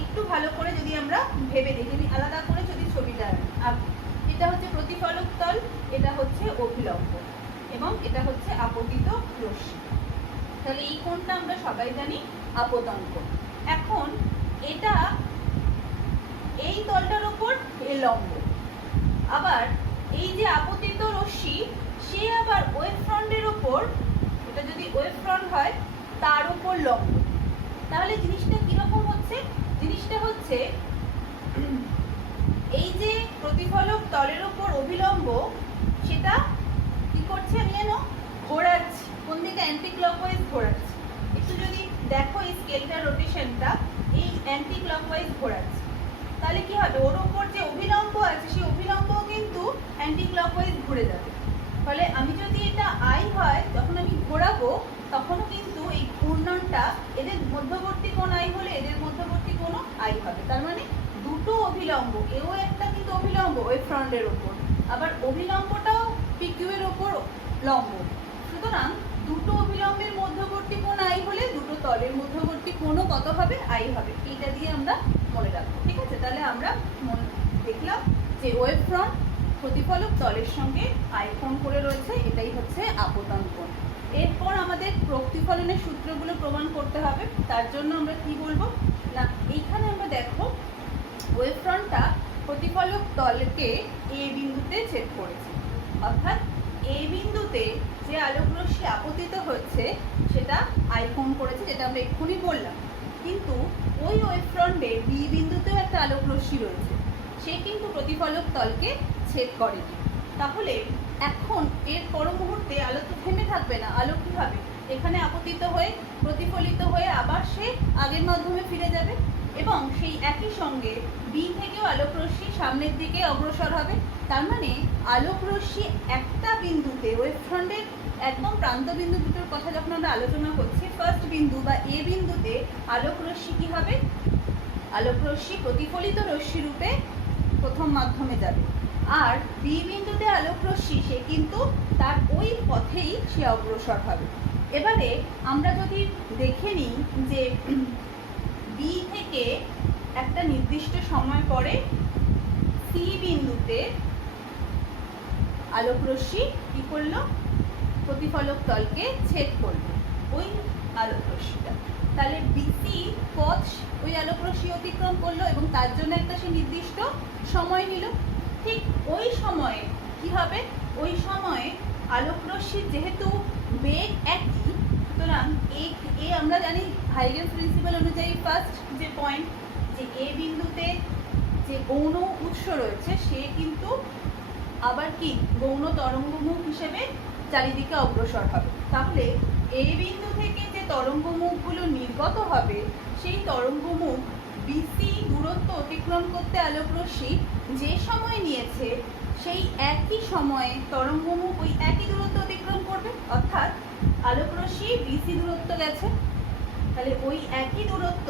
একটু ভালো করে যদি আমরা ভেবে দেখি। আমি আলাদা করে যদি ছবিটা আঁকি, এটা হচ্ছে প্রতিফলক তল, এটা হচ্ছে অভিলম্ব, এবং এটা হচ্ছে আপতিত রশ্মি। তাহলে এই কোণটা আমরা সবাই জানি আপতন কোণ। এখন এটা এই তলটার ওপর লম্ব, আবার এই যে আপতিত রশ্মি সে আবার ওয়েভ ফ্রন্টের ওপর, এটা যদি ওয়েভ ফ্রন্ট হয় তার উপর লম্ব। তাহলে জিনিসটা কিরকম হচ্ছে? জিনিসটা হচ্ছে এই যে প্রতিফলক তলের ওপর অভিলম্ব, সেটা কি করছে আমি যেন ঘোরাচ্ছি, কোন দিকে? অ্যান্টি ক্লকওয়াইজ ঘোরাচ্ছি। একটু যদি দেখো এই স্কেলটার রোটেশনটা, এই অ্যান্টি ক্লকওয়াইজ ঘোরাচ্ছি, তাহলে কি হবে? ওর ওপর যে অভিলম্ব আছে সেই অভিলম্ব কিন্তু অ্যান্টি ক্লকওয়াইজ ঘুরে যাবে। ফলে আমি যদি এটা আই হয়, যখন আমি ঘোরাবো তখনও কিন্তু এই ঘূর্ণনটা, এদের মধ্যবর্তী কোণ আই হলে এদের মধ্যবর্তী কোণও আই হবে। তার মানে দুটো অভিলম্ব, এও একটা কিন্তু অভিলম্ব ওয়েভ ফ্রন্টের ওপর, আবার অভিলম্বটাও পিকিউ এর ওপর লম্ব। সুতরাং দুটো অভিলম্বের মধ্যবর্তী কোণ আই হলে দুটো তলের মধ্যবর্তী কোণও কত হবে? আই হবে। এইটা দিয়ে আমরা মনে রাখবো, ঠিক আছে? তাহলে আমরা দেখলাম যে ওয়েভ ফ্রন্ট প্রতিফলক তলের সঙ্গে আই কোণ করে রয়েছে, এটাই হচ্ছে আপতন কোণ। এরপর আমাদের প্রতিফলনের সূত্রগুলো প্রমাণ করতে হবে। তার জন্য আমরা কি বলবো না, এইখানে আমরা দেখো ওয়েভ ফ্রন্টটা প্রতিফলক তলকে এ বিন্দুতে ছেদ করেছে, অর্থাৎ এ বিন্দুতে যে আলোক রশ্মি আপতিত হচ্ছে সেটা আই কোণ করেছে, যেটা আমরা এক্ষুনি বললাম। কিন্তু ওই ওয়েভ ফ্রন্টে বি বিন্দুতেও একটা আলোক রশ্মি রয়েছে, সে কিন্তু প্রতিফলক তলকে ছেদ করেনি। তাহলে এখন এর পর মুহূর্তে আলো তো থেমে থাকবে না, আলো কী হবে? এখানে আপতিত হয়ে প্রতিফলিত হয়ে আবার সে আগের মাধ্যমে ফিরে যাবে, এবং সেই একই সঙ্গে বি থেকেও আলোক রশ্মি সামনের দিকে অগ্রসর হবে। তার মানে আলোক রশ্মি একটা বিন্দুতে, ওয়েভ ফ্রন্টের একদম প্রান্ত বিন্দু দুটোর কথা যখন আমরা আলোচনা করছি, ফার্স্ট বিন্দু বা এ বিন্দুতে আলোক রশ্মি কী হবে? আলোক রশ্মি প্রতিফলিত রশ্মি রূপে প্রথম মাধ্যমে যাবে, আর বি বিন্দুতে আলোক রশ্মি সে কিন্তু তার ওই পথেই সে অগ্রসর হবে। এবারে আমরা যদি দেখে নিই যে বি থেকে একটা নির্দিষ্ট সময় পরে সি বিন্দুতে আলোক রশ্মি কী করলো? প্রতিফলক তলকে ছেদ করলো। ওই আলোক রশ্মিটা। তাহলে বিসি পথ ওই আলোক রশ্মি অতিক্রম করলো এবং তার জন্য একটা সে নির্দিষ্ট সময় নিল। ঠিক ওই সময়ে কি হবে, ওই সময়ে আলোক রশ্মির যেহেতু বেগ একই, সুতরাং এ আমরা জানি হাইগেনস প্রিন্সিপাল অনুযায়ী ফার্স্ট যে পয়েন্ট, যে এ বিন্দুতে যে গৌণ উৎস রয়েছে সে কিন্তু আবার কি গৌণ তরঙ্গমুখ হিসেবে চারিদিকে অগ্রসর হবে। তাহলে এ বিন্দু থেকে যে তরঙ্গমুখগুলো নির্গত হবে সেই তরঙ্গমুখ বিসি দূরত্ব অতিক্রম করতে আলোক রশ্মি যে সময় নিয়েছে সেই একই সময়ে তরঙ্গমুখ ওই একই দূরত্ব অতিক্রম করবে। অর্থাৎ আলোক রশ্মি বিসি দূরত্ব গেছে, তাহলে ওই একই দূরত্ব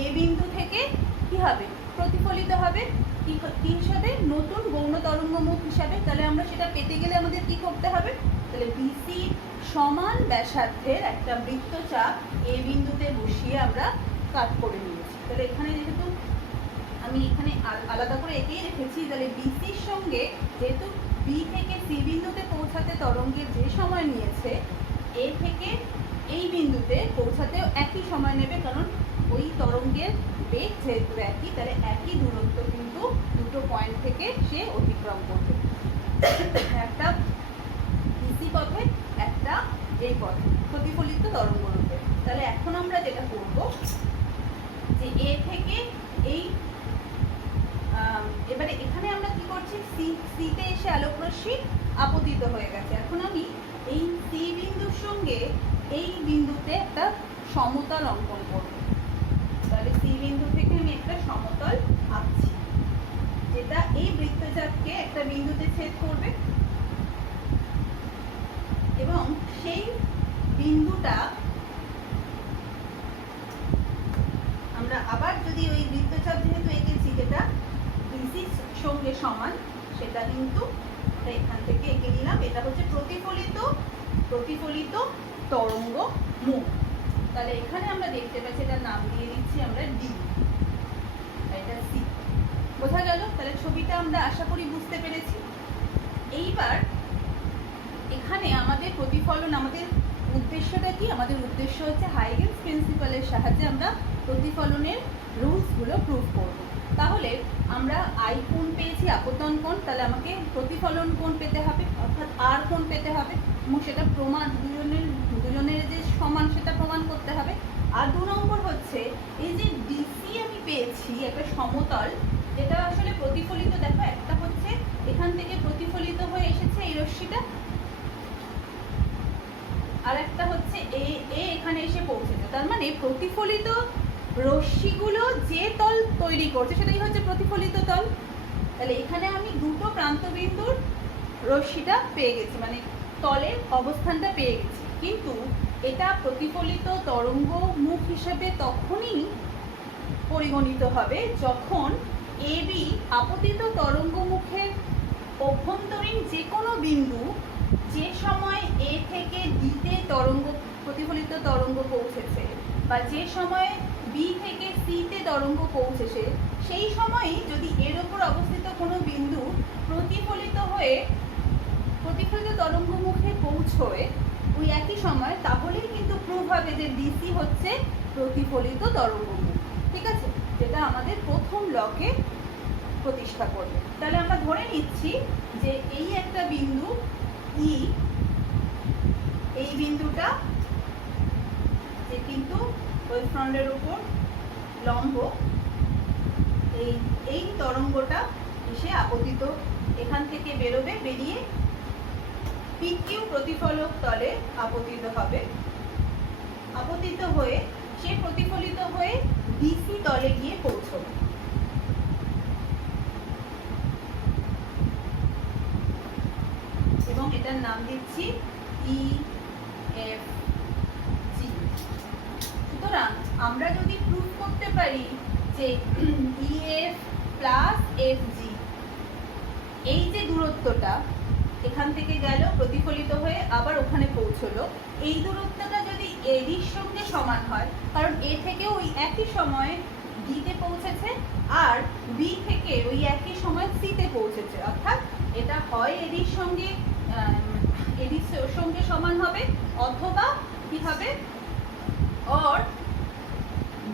এ বিন্দু থেকে কি হবে, প্রতিফলিত হবে কি হিসাবে, নতুন গৌণ তরঙ্গমুখ হিসাবে। তাহলে আমরা সেটা পেতে গেলে আমাদের কি করতে হবে, তাহলে বিসি সমান ব্যাসার্ধের একটা বৃত্তচাপ এ বিন্দুতে বসিয়ে আমরা কাট করে নিয়েছি। তাহলে এখানে যেহেতু আমি এখানে আলাদা করে এঁকেই রেখেছি, তাহলে বিসির সঙ্গে যেহেতু বি থেকে সি বিন্দুতে পৌঁছাতে তরঙ্গের যে সময় নিয়েছে এ থেকে এই বিন্দুতে পৌঁছাতেও একই সময় নেবে, কারণ ওই তরঙ্গের বেগ যেহেতু একই, তাহলে একই দূরত্ব কিন্তু দুটো পয়েন্ট থেকে সে অতিক্রম করবে, একটা বিসি পথে একটা এই পথে প্রতিফলিত তরঙ্গ রূপে। তাহলে এখন আমরা যেটা করব যে এ থেকে এই এবারে এখানে আমরা কি করছি, সিতে এসে আলোক রশ্মি আপতিত হয়ে গেছে। এখন আমি এই সি বিন্দুর সঙ্গে এই বিন্দুতে একটা সমতল অঙ্কন করব। তাহলে সি বিন্দু থেকে আমি একটা সমতল আঁকছি যেটা এই বৃত্তচাপকে একটা বিন্দুতে ছেদ করবে এবং সেই বিন্দুটা আমরা আবার যদি ওই বৃত্তচাপ যেহেতু এঁকেছি যেটা বিসির সঙ্গে সমান, সেটা কিন্তু এখান থেকে এঁকে নিলাম। এটা হচ্ছে প্রতিফলিত তরঙ্গ মুখ। তাহলে এখানে আমরা দেখতে পাচ্ছি, এটার নাম দিয়ে দিচ্ছি আমরা ডি, এটা সি। বোঝা গেল? তাহলে ছবিটা আমরা আশা করি বুঝতে পেরেছি। এইবার এখানে আমাদের প্রতিফলন, আমাদের উদ্দেশ্যটা কি, আমাদের উদ্দেশ্য হচ্ছে হাইগেনস প্রিন্সিপালের সাহায্যে আমরা প্রতিফলনের রুলসগুলো প্রুভ করব। তাহলে আমরা আই কোণ পেয়েছি, আপতন কোণ, তাহলে আমাকে প্রতিফলন কোণ পেতে হবে, অর্থাৎ আর কোণ পেতে হবে এবং সেটা প্রমাণ দুজনের যে সমান সেটা প্রমাণ করতে হবে। আর 2 নম্বর হচ্ছে এই যে ডিসি আমি পেয়েছি একটা সমতল, যেটা আসলে প্রতিফলিত, দেখো একটা হচ্ছে এখান থেকে প্রতিফলিত হয়ে এসেছে এই রশ্মিটা, আর একটা হচ্ছে এখানে এসে পৌঁছেছে। তার মানে প্রতিফলিত রশ্মিগুলো যে তল তৈরি করছে সেটাই হচ্ছে প্রতিফলিত তল। তাহলে এখানে আমি দুটো প্রান্তবিন্দুর রশ্মিটা পেয়ে গেছি, মানে তলের অবস্থানটা পেয়ে গেছি। কিন্তু এটা প্রতিফলিত তরঙ্গ মুখ হিসেবে তখনই পরিগণিত হবে যখন এ বি আপতিত তরঙ্গ মুখের অভ্যন্তরীণ যে কোনো বিন্দু যে সময় এ থেকে ডিতে প্রতিফলিত তরঙ্গ পৌঁছেছে বা যে সময়ে বি থেকে সিতে তরঙ্গ পৌঁছেছে, সেই সময়ই যদি এর ওপর অবস্থিত কোনো বিন্দু প্রতিফলিত তরঙ্গ মুখে পৌঁছয় ওই একই সময়, তাহলেই কিন্তু প্রুভ হবে যে ডিসি হচ্ছে প্রতিফলিত তরঙ্গ মুখ। ঠিক আছে, যেটা আমাদের প্রথম লকে প্রতিষ্ঠা করবে। তাহলে আমরা ধরে নিচ্ছি যে এই একটা বিন্দু ই, এই বিন্দুটা যে কিন্তু ওয়েভফ্রন্টের উপর লম্ব, এই তরঙ্গটা এসে আপতিত এখান থেকে বেরোবে, বেরিয়ে পিকিউ প্রতিফলক তলে আপতিত হবে, আপতিত হয়ে সে প্রতিফলিত হয়ে ডিসি তলে গিয়ে পৌঁছবে। এবং এটার নাম দিচ্ছি ই এফ জি। সুতরাং আমরা যদি প্রুভ করতে পারি যে E F plus F G, এই যে দূরত্বটা এখান থেকে গেল প্রতিফলিত হয়ে আবার ওখানে পৌঁছলো, এই দূরত্বটা যদি এডির সঙ্গে সমান হয়, কারণ এ থেকে ওই একই সময়ে ডিতে পৌঁছেছে আর বি থেকে ওই একই সময় সিতে পৌঁছেছে, অর্থাৎ এটা হয় এডির সঙ্গে সমান হবে অথবা কি হবে और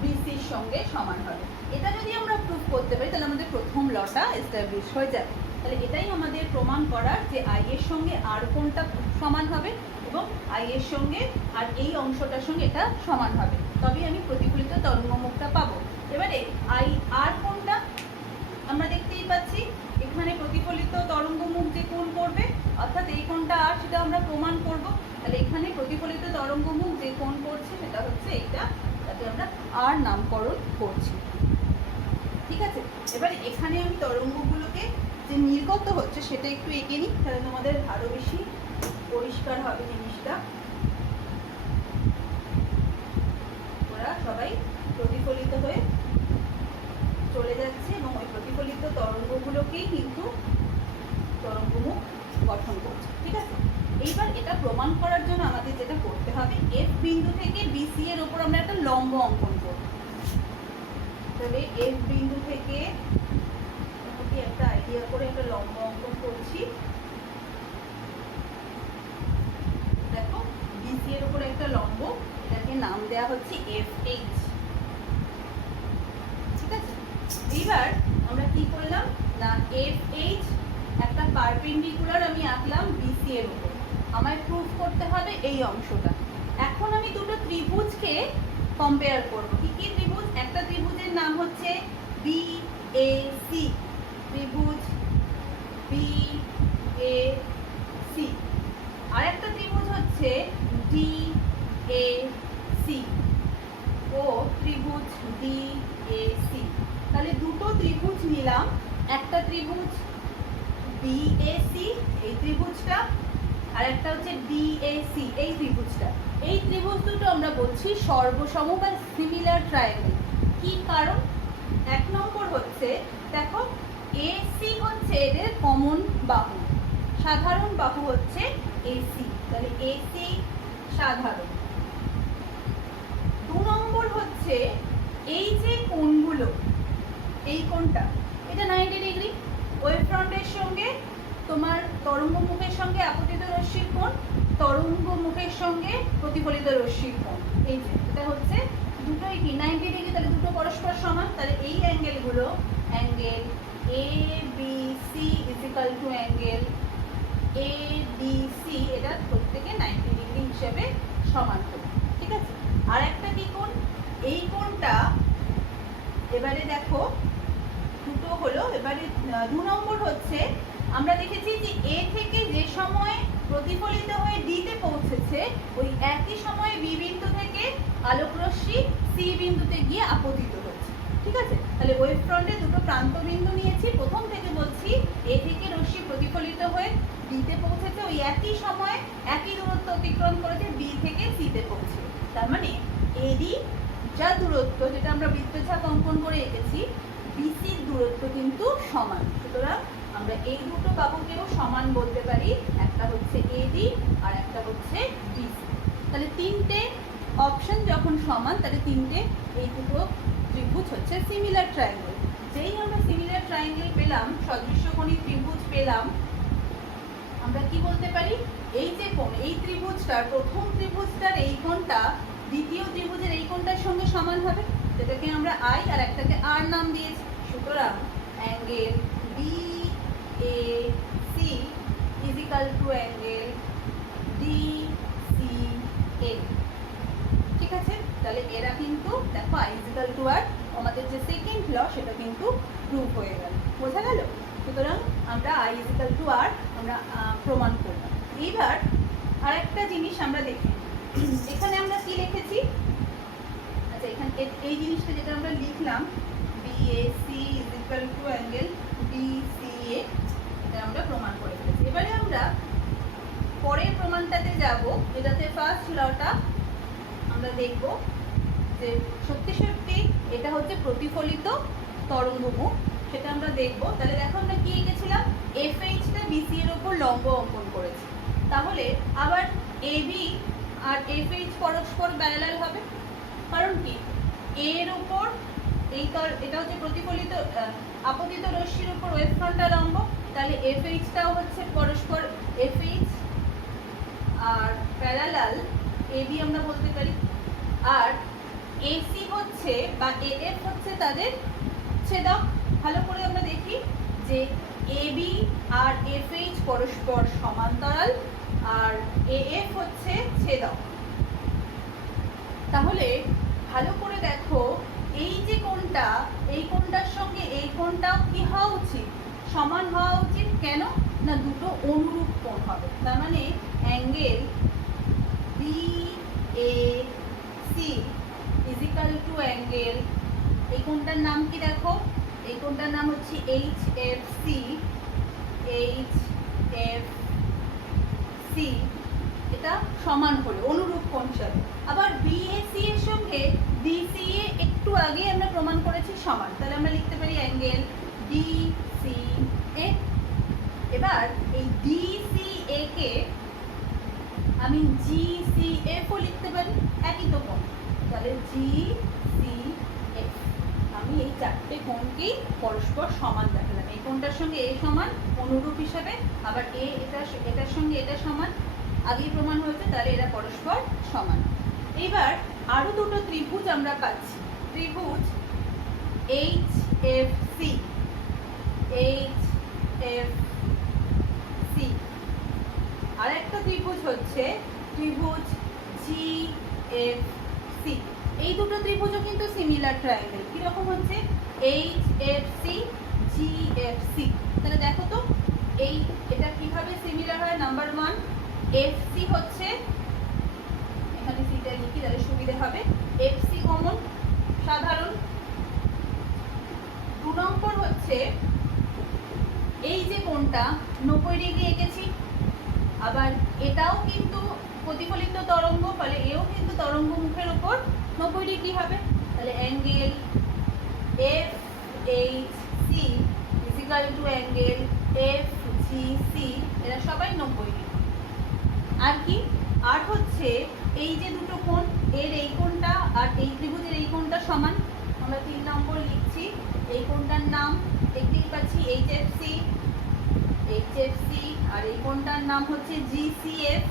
বিসির সঙ্গে সমান হবে। এটা যদি আমরা প্রুফ করতে পারি তাহলে আমাদের প্রথম লটা এস্টাবলিশ হয়ে যাবে। তাহলে এটাই আমাদের প্রমাণ করার যে আই এর সঙ্গে আর কোনটা সমান হবে এবং আই এর সঙ্গে আর এই অংশটার সঙ্গে এটা সমান হবে, তবেই আমি প্রতিফলিত তরঙ্গমুখটা পাবো। এবারে আই আর কোনটা আমরা দেখতেই পাচ্ছি, এখানে প্রতিফলিত তরঙ্গমুখ যে কোণ করবে অর্থাৎ এই কোণটা আর, সেটা আমরা প্রমাণ করব। তাহলে এখানে প্রতিফলিত তরঙ্গমুখ যে কোণ করছে সেটা হচ্ছে এইটা, তাতে আমরা আর নামকরণ করছি। ঠিক আছে, এবার এখানে আমি তরঙ্গগুলোকে যে নির্গত হচ্ছে সেটা একটু এঁকে নিই, তাহলে তোমাদের আরো বেশি পরিষ্কার হবে জিনিসটা। ওরা সবাই প্রতিফলিত হয়ে চলে যাচ্ছে এবং ওই প্রতিফলিত তরঙ্গগুলোকেই কিন্তু তরঙ্গমুখ গঠন করছে। ঠিক আছে, এইবার এটা প্রমাণ করার জন্য আমাদের যেটা করতে হবে, এফ বিন্দু থেকে বিসি এর উপর আমরা একটা লম্ব অঙ্কন করব। তবে এফ বিন্দু থেকে একটা আইডিয়া করে একটা লম্ব অঙ্কন করছি। দেখো বিসি এর উপর একটা লম্ব, এটাকে নাম দেওয়া হচ্ছে এফ এইচ। ঠিক আছে, এইবার আমরা কি করলাম না এফ এইচ একটা পারপেন্ডিকুলার আমি আঁকলাম বিসি এর উপর। আমায় প্রুফ করতে হবে এই অংশটা। এখন আমি দুটো ত্রিভুজকে কম্পেয়ার করব। কি কি ত্রিভুজ? একটা ত্রিভুজের নাম হচ্ছে বি এ সি, ত্রিভুজ বি এ সি। আর একটা ত্রিভুজ হচ্ছে ডি এ সি ও ত্রিভুজ ডি এ সি। তাহলে দুটো ত্রিভুজ নিলাম, একটা ত্রিভুজ বি এ সি এই ত্রিভুজটা, আর একটা হচ্ছে ডি এ সি এই ত্রিভুজটা। এই ত্রিভুজ দুটো আমরা বলছি সর্বসম বা সিমিলার ট্রায়াঙ্গেল। কি কারণ? এক নম্বর হচ্ছে দেখো এসি হচ্ছে এদের কমন বাহু, সাধারণ বাহু হচ্ছে এসি, তাহলে এসি সাধারণ। দু নম্বর হচ্ছে এই যে কোণগুলো, এই কোণটা এটা 90 ডিগ্রি, ওয়েভ ফ্রন্টের সঙ্গে তোমার তরঙ্গমুখের সঙ্গে আপতিত রশ্মির কোণ, তরঙ্গমুখের সঙ্গে প্রতিফলিত রশ্মির কোণ। এই যে এটা হচ্ছে দুটোই কি 90 ডিগ্রি, তাহলে দুটো পরস্পর সমান। তাহলে এই অ্যাঙ্গেলগুলো angle A B C is equal to angle A D C, এটা প্রত্যেকে 90 ডিগ্রি হিসেবে সমান হবে। ঠিক আছে, আর একটা কি কোণ? এই কোণটা এবারে দেখো দুটো হলো। এবারে দু নম্বর হচ্ছে আমরা দেখেছি যে এ থেকে যে সময় প্রতিফলিত হয়ে ডিতে পৌঁছেছে ওই একই সময়ে বি বিন্দু থেকে আলোকরশ্মি সি বিন্দুতে গিয়ে আপতিত হচ্ছে। ঠিক আছে, তাহলে ওয়েভ ফ্রন্টে দুটো প্রান্ত বিন্দু নিয়েছি। প্রথম থেকে বলছি এ থেকে রশ্মি প্রতিফলিত হয়ে ডিতে পৌঁছেছে, ওই একই সময়ে একই দূরত্ব অতিক্রম করেছে বি থেকে সিতে পৌঁছে। তার মানে এডি যা দূরত্ব, যেটা আমরা বৃত্তচাপ অঙ্কন করে এঁকেছি, বিসির দূরত্ব কিন্তু সমান। সুতরাং আমরা এই দুটো বাহুকেও সমান বলতে পারি, একটা হচ্ছে এডি আর একটা হচ্ছে বিসি। তাহলে তিনটে অপশন যখন সমান, তাহলে তিনটে এই দুটো ত্রিভুজ হচ্ছে সিমিলার ট্রায়াঙ্গেল। যেই আমরা সিমিলার ট্রায়াঙ্গেল পেলাম, সদৃশ্যকোণী ত্রিভুজ পেলাম, আমরা কি বলতে পারি এই যে কোণ, এই ত্রিভুজটার প্রথম ত্রিভুজটার এই কোণটা দ্বিতীয় ত্রিভুজের এই কোণটার সঙ্গে সমান হবে, যেটাকে আমরা আই আর একটাকে আর নাম দিয়েছি। সুতরাং angle B A C is equal to angle D C A. ঠিক আছে, তাহলে এরা কিন্তু দেখো I is equal to R, আমাদের যে সেকেন্ড ল সেটা কিন্তু প্রুভ হয়ে গেল। বোঝা গেল? সুতরাং আমরা আই ইজ ইকুয়াল টু আর আমরা প্রমাণ করলাম। এইবার আর একটা জিনিস আমরা দেখি, এখানে আমরা কি লিখেছি? আচ্ছা, এখানে এই জিনিসটা যেটা আমরা লিখলাম BAC is equal to angle DCA, এটা আমরা প্রমাণ করে ফেলেছি। এবারে আমরা পরের প্রমাণটাতে যাব, যেটাতে ফার্স্ট লটা আমরা দেখব যে সত্যি সত্যি এটা হচ্ছে প্রতিফলিত তরঙ্গমুখ, সেটা আমরা দেখব। তাহলে দেখো আমরা কি এঁকেছিলাম, এফ এইচটা বিসি এর উপর লম্ব অঙ্কন করেছি। তাহলে আবার এবি আর এফ এইচ পরস্পর প্যারালাল হবে। কারণ কি, এর উপর এটা হচ্ছে প্রতিফলিত আপতিত রশ্মির উপর ওয়েভ ফ্রন্টটা লম্ব, তাহলে এফ এইচটাও হচ্ছে পরস্পর F H are parallel AB আমরা বলতে পারি। আর এসি হচ্ছে বা এএফ হচ্ছে তাদের ছেদক। ভালো করে আমরা দেখি যে এবি আর এফএইচ পরস্পর সমান্তরাল আর এএফ হচ্ছে ছেদক। তাহলে ভালো করে দেখো এই যে কোণটা, এই কোণটার সঙ্গে এই কোণটাও কি হওয়া উচিত? সমান হওয়া উচিত। কেন না দুটো অনুরূপ কোণ হবে। তার মানে angle BAC is equal to angle, এই কোণটার নাম কি দেখো, এই কোণটার নাম হচ্ছে এইচএফসি। এইচএফসি এটা সমান হলো অনুরূপ কোণ হিসাবে। আবার বিএসি এর সঙ্গে ডিসিএ একটু আগে আমরা প্রমাণ করেছি সমান, তাহলে আমরা লিখতে পারি অ্যাঙ্গেল ডিসিএ। এবার এই ডিসিএ কে আমি জিসিএফ ও লিখতে পারি, একই তো কোণ, তাহলে জিসিএফ। আমি এই চারটে কোণকেই পরস্পর সমান দেখালাম। এই কোণটার সঙ্গে এ সমান অনুরূপ হিসাবে, আবার এটার সঙ্গে এটা সমান, আগেই প্রমাণ হয়েছে, তাহলে এরা পরস্পর সমান। এবার আরো দুটো ত্রিভুজ আমরা পাচ্ছি, ত্রিভুজ এইচএফসি। এইচএফসি আর একটা ত্রিভুজ হচ্ছে ত্রিভুজ জিএফসি। এই দুটো ত্রিভুজও কিন্তু সিমিলার ট্রায়াঙ্গেল। কিরকম হচ্ছে? HFC GFC. তাহলে দেখো তো এটা কিভাবে সিমিলার হয়। নাম্বার 1, এফসি হচ্ছে, এখানে সিটা লিখি তাহলে সুবিধা হবে, এফসি কমন সাধারণ। 2 নম্বর হচ্ছে এই যে কোণটা 90 ডিগ্রি এঁকেছি, আবার এটাও কিন্তু প্রতিফলিত তরঙ্গ, ফলে এও কিন্তু তরঙ্গ মুখের উপর 90 ডিগ্রি হবে। তাহলে angle F H C is equal to angle F G C, এরা সবাই 90 ডিগ্রি। আর কি? আর হচ্ছে এই যে দুটো কোণ, এর এই কোণটা আর এই ত্রিভুজের এই কোণটা সমান। আমরা 3 নম্বর লিখছি, এই কোণটার নাম দেখতেই পাচ্ছি এইচএফসি। এইচএফসি আর এই কোণটার নাম হচ্ছে জিসিএফ।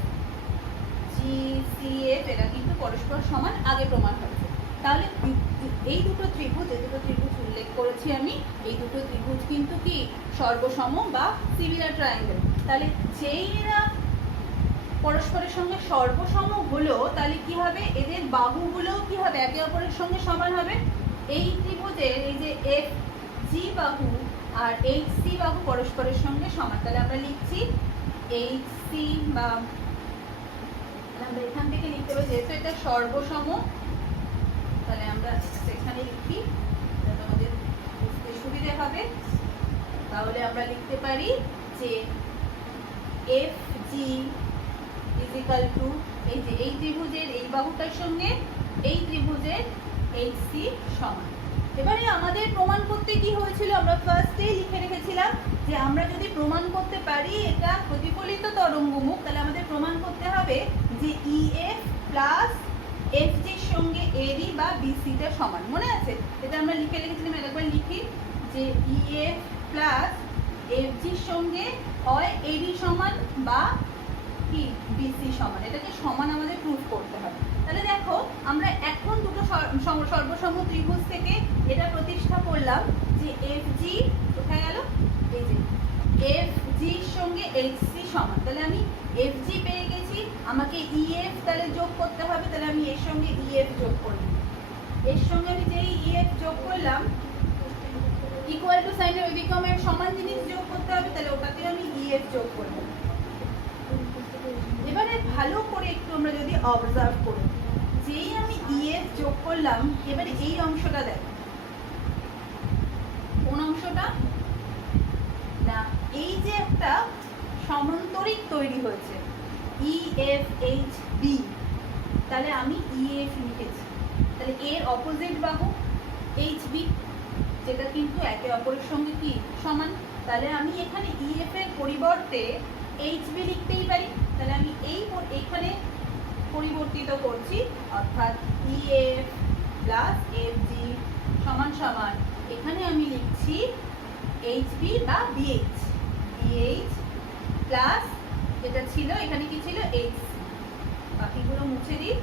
জিসিএফ এরা কিন্তু পরস্পর সমান, আগে প্রমাণ হয়েছে। তাহলে এই দুটো ত্রিভুজ, এই দুটো ত্রিভুজ উল্লেখ করেছি আমি, এই দুটো ত্রিভুজ কিন্তু কি সর্বসম বা সিমিলার ট্রায়াঙ্গেল। তাহলে যেই এরা পরস্পরের সঙ্গে সর্বসম হলো, তাহলে কি হবে? এদের বাহুগুলো কি হবে? একে অপরের সঙ্গে সমান হবে। এই ত্রিভুজের এই যে এফ জি বাহু আর এইচ সি বাহু পরস্পরের সঙ্গে সমান। তাহলে আমরা লিখছি এইচ সি, বা আমরা এখান থেকে লিখতে পারি যেহেতু এটা সর্বসম, তাহলে আমরা সেখানে লিখি যাতে আমাদের বুঝতে সুবিধে হবে। তাহলে আমরা লিখতে পারি যে F G is equal two এই যে এই ত্রিভুজের এই বাহুটার সঙ্গে এই ত্রিভুজের এইচ সি সমান। এবারে আমাদের প্রমাণ করতে কি হয়েছিল? আমরা ফার্স্টেই লিখে রেখেছিলাম যে আমরা যদি প্রমাণ করতে পারি এটা প্রতিফলিত তরঙ্গমুখ, তাহলে আমাদের প্রমাণ করতে হবে যে ইএফ প্লাস এফজির সঙ্গে এডি বা বিসিটা সমান। মনে আছে? এটা আমরা লিখে রেখেছিলাম, একবার লিখি যে ইএফ প্লাস এফজির সঙ্গে হয় এডি সমান বা কি বিসি সমান। এটাকে সমান আমাদের প্রুফ করতে হবে। তাহলে দেখো আমরা এখন দুটো সর্বসম ত্রিভুজ থেকে এটা প্রতিষ্ঠা করলাম যে এফ জি কোথায় গেল, এই যে এফ জির সঙ্গে এইচ সি সমান। তাহলে আমি এফ জি পেয়ে গেছি, আমাকে ইএফ তাহলে যোগ করতে হবে। তাহলে আমি এর সঙ্গে ইএফ যোগ করলাম, এর সঙ্গে আমি যেই ইএফ যোগ করলাম ইকুয়াল টু সাইনের ওই দিকে সমান জিনিস যোগ করতে হবে, তাহলে ওটাকে আমি ইএফ যোগ করলাম। এবারে ভালো করে একটু আমরা যদি অবজার্ভ করি, যেই আমি ইএফ যোগ করলাম, এবারে এই অংশটা দেখো, কোন অংশটা না, এই যে একটা সমান্তরিক তৈরি হয়েছে ইএফ এইচ বি, তাহলে আমি ইএফ লিখেছি। তাহলে এর অপোজিট বাহু এইচ বি, যেটা কিন্তু একে অপরের সঙ্গে কি সমান। তাহলে আমি এখানে ইএফ এর পরিবর্তে এইচ বি লিখতেই পারি। তাহলে আমি এইখানে পরিবর্তিত করছি, অর্থাৎ ইএফ প্লাস এফ জি সমান সমান এখানে আমি লিখছি এইচ বি বা বিএইচ। বিএইচ প্লাস যেটা ছিল এখানে কি ছিল এইচ, বাকিগুলো মুছে দিই।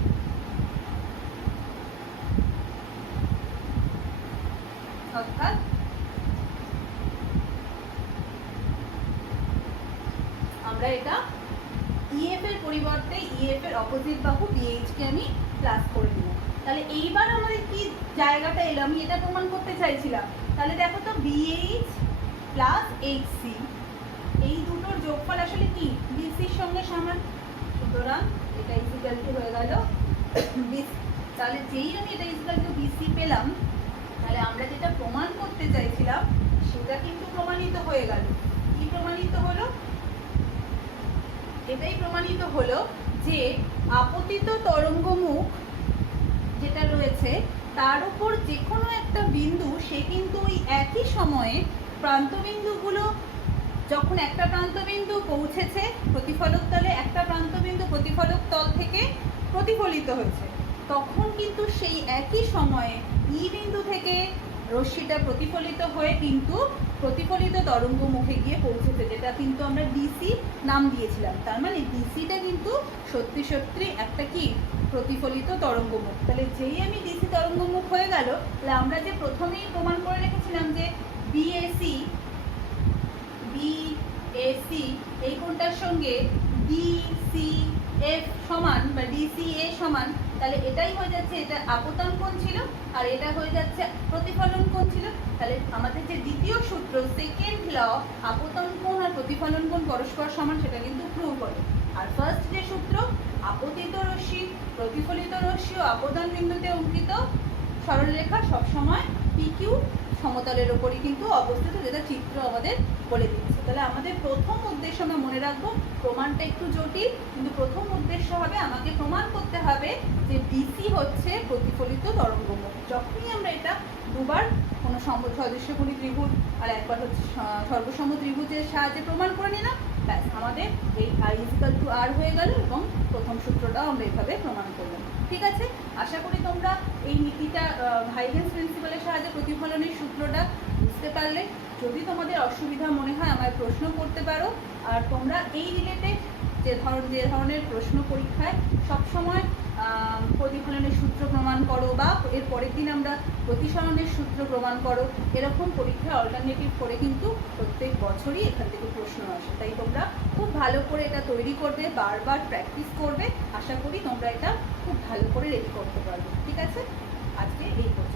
অর্থাৎ আমরা এটা ইএফ এর পরিবর্তে ইএফ এর অপোজিট বাহু বিএইচ কে আমি প্লাস করে দিলাম। তাহলে এইবার আমাদের কি জায়গাটা এলো, আমি এটা প্রমাণ করতে চাইছিলাম। তাহলে দেখো তো বিএইচ প্লাস এইচসি এই দুটোর যোগফল আসলে কি বিসির সঙ্গে সমান, সুতরাং এটা ইকুয়াল টু হয়ে গেল বিসি। তাহলে যেই আমি এটা ইকুয়াল টু বিসি পেলাম, তাহলে আমরা যেটা প্রমাণ করতে চাইছিলাম সেটা কিন্তু প্রমাণিত হয়ে গেল। কি প্রমাণিত হলো? এটাই প্রমাণিত হলো যে আপতিত তরঙ্গমুখ যেটা রয়েছে তার উপর যে কোনো একটা বিন্দু, সে কিন্তু ওই একই সময়ে প্রান্তবিন্দুগুলো যখন একটা প্রান্তবিন্দু পৌঁছেছে প্রতিফলক তলে, একটা প্রান্তবিন্দু প্রতিফলক তল থেকে প্রতিফলিত হয়েছে, তখন কিন্তু সেই একই সময়ে ই বিন্দু থেকে রশ্মিটা প্রতিফলিত হয়ে কিন্তু প্রতিফলিত তরঙ্গ মুখে গিয়ে পৌঁছেছে, যেটা কিন্তু আমরা ডিসি নাম দিয়েছিলাম। তার মানে ডিসিটা কিন্তু সত্যি সত্যি একটা কি প্রতিফলিত তরঙ্গমুখ। তাহলে যেই আমি ডিসি তরঙ্গমুখ হয়ে গেল, তাহলে আমরা যে প্রথমেই প্রমাণ করে রেখেছিলাম যে বিএসি এই কোণটার সঙ্গে ডিসিএফ সমান বা ডিসিএ সমান, তাহলে এটাই হয়ে যাচ্ছে, এটা আপতন কোণ ছিল আর এটা হয়ে যাচ্ছে প্রতিফলন কোণ ছিল। তাহলে আমাদের যে দ্বিতীয় সূত্র সেকেন্ড ল, আপতন কোণ আর প্রতিফলন কোণ পরস্পর সমান, সেটা কিন্তু প্রুভ করে। আর ফার্স্ট যে সূত্র, আপতিত রশ্মি প্রতিফলিত রশ্মি ও আপতন বিন্দুতে অঙ্কিত সরলরেখা সবসময় পিকিউ সমতলের ওপরই কিন্তু অবস্থিত, যেটা চিত্র আমাদের বলে দিচ্ছে। তাহলে আমাদের প্রথম উদ্দেশ্য আমরা মনে রাখবো, প্রমাণটা একটু জটিল, কিন্তু প্রথম উদ্দেশ্য হবে আমাকে প্রমাণ করতে হবে যে ডিসি হচ্ছে প্রতিফলিত তরঙ্গমুখ। যখনই আমরা এটা দুবার কোনো সদৃশ্যকোণী ত্রিভুজ আর একবার হচ্ছে সর্বসম ত্রিভুজের সাহায্যে প্রমাণ করে নিলাম, ব্যাস আমাদের এই আই ইকুয়াল টু আর হয়ে গেল এবং প্রথম সূত্রটাও আমরা এইভাবে প্রমাণ করলাম। ঠিক আছে, আশা করি তোমরা এই নীতিটা হাইগেন্স প্রিন্সিপালের সাহায্যে প্রতিফলনের সূত্রটা বুঝতে পারলে। যদি তোমাদের অসুবিধা মনে হয় আমায় প্রশ্ন করতে পারো। আর তোমরা এই রিলেটেড যে ধরনের প্রশ্ন পরীক্ষায় সবসময় প্রতিফলনের সূত্র প্রমাণ করো বা এর পরের দিন আমরা প্রতিসরণের সূত্র প্রমাণ করো, এরকম পরীক্ষায় অল্টারনেটিভ করে কিন্তু প্রত্যেক বছরই এখান থেকে প্রশ্ন আসে। তাই তোমরা খুব ভালো করে এটা তৈরি করবে, বারবার প্র্যাকটিস করবে। আশা করি তোমরা এটা খুব ভালো করে রেডি করতে পারবে। ঠিক আছে, আজকে এই পর্যন্ত।